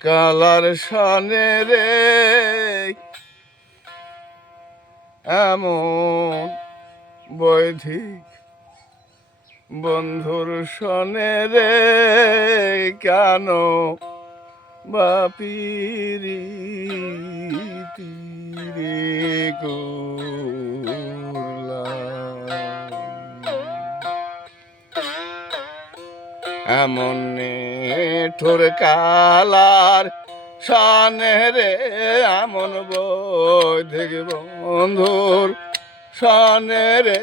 Colour শানে রে এমন বৈধিক বন্ধুর শনে রে কেন বাপিরি তীরে এমন ঠোর কালার শানে রে এমন বৈধিক বন্ধুর শানে রে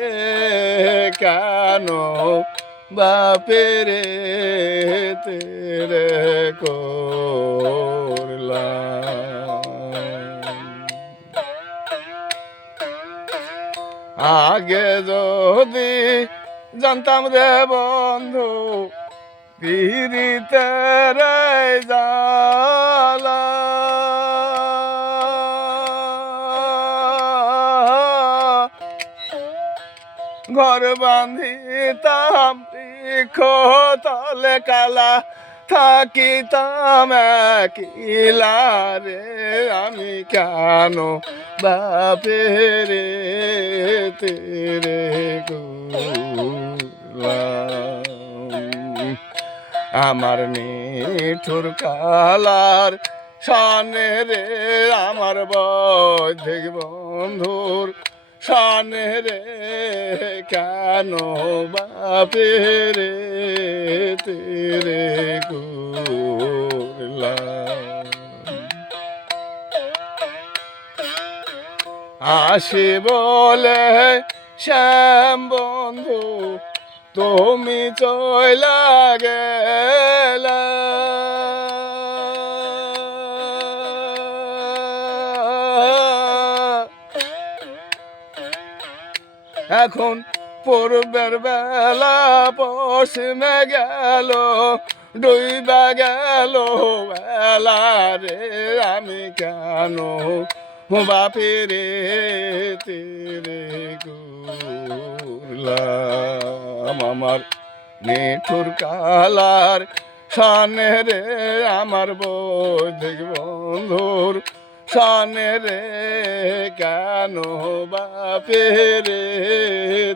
কেন বাপেরে তেরে করলাম। আগে যদি জানতাম রে বন্ধু পিরিতে রে জালা ঘর বাঁধিতাম তলে কালা থাকিতাম কিলা রে আমি কেন বাপেরে তেরে করলাম। আমার নিঠুর কালার শানে রে আমার বৈধিক বন্ধুর শানে রে কেন বাপেরে তেরে করলাম। আসি বলে শ্যাম বন্ধু তুমি চইলা গেলা এখন পূর্বের বেলা পশ্চিমে গেল ডুইবা গেল বেলা রে আমি কেন বাপেরে তেরে করলাম। আমার নিঠুর কালার শানে রে আমার বৈধিক বন্ধুর শানে রে কেন বাপেরে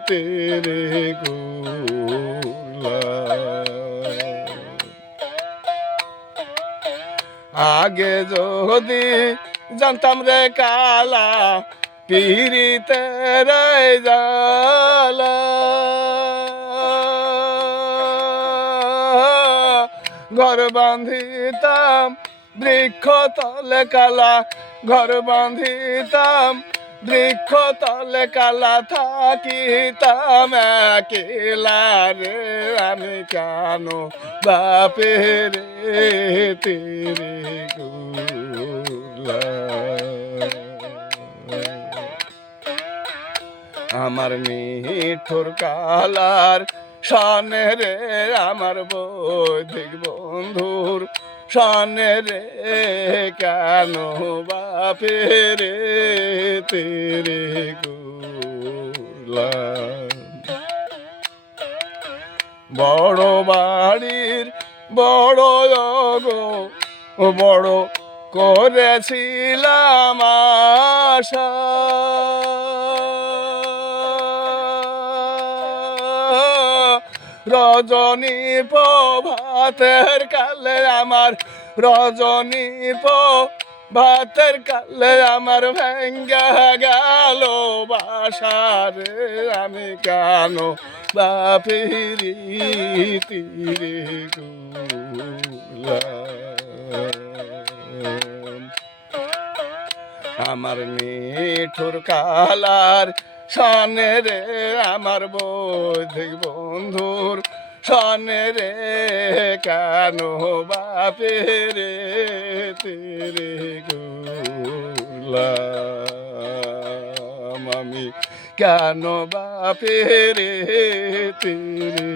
তেরে করলাম। আগে যদি জানতাম রে কালা পিরিতে রে জালা ঘর বাঁধিতাম বৃক্ষ তলে কালা ঘর বাঁধিতাম বৃক্ষ তলে কালা থাকিতাম একলা রে আমি কেন বাপেরে তেরে আমার নিঠুর কালার শানে রে আমার বৈধিক বন্ধুর শানে রে কেন বাপেরে তেরে করলাম। বড় বাড়ির বড় গো বড় করেছিলাম আশা রজনী ভাতের কালে আমার রজনী ভাতের কালে আমার ভেঙ্গা গেল বাসারে আমি কেন বাপিরি তীরে করলাম। আমার নিঠুর কালার শানে রে আমার বৈধিক বন্ধুর শানে রে কেন বাপেরে তেরে করলাম। আমি কেন বাপেরে তেরে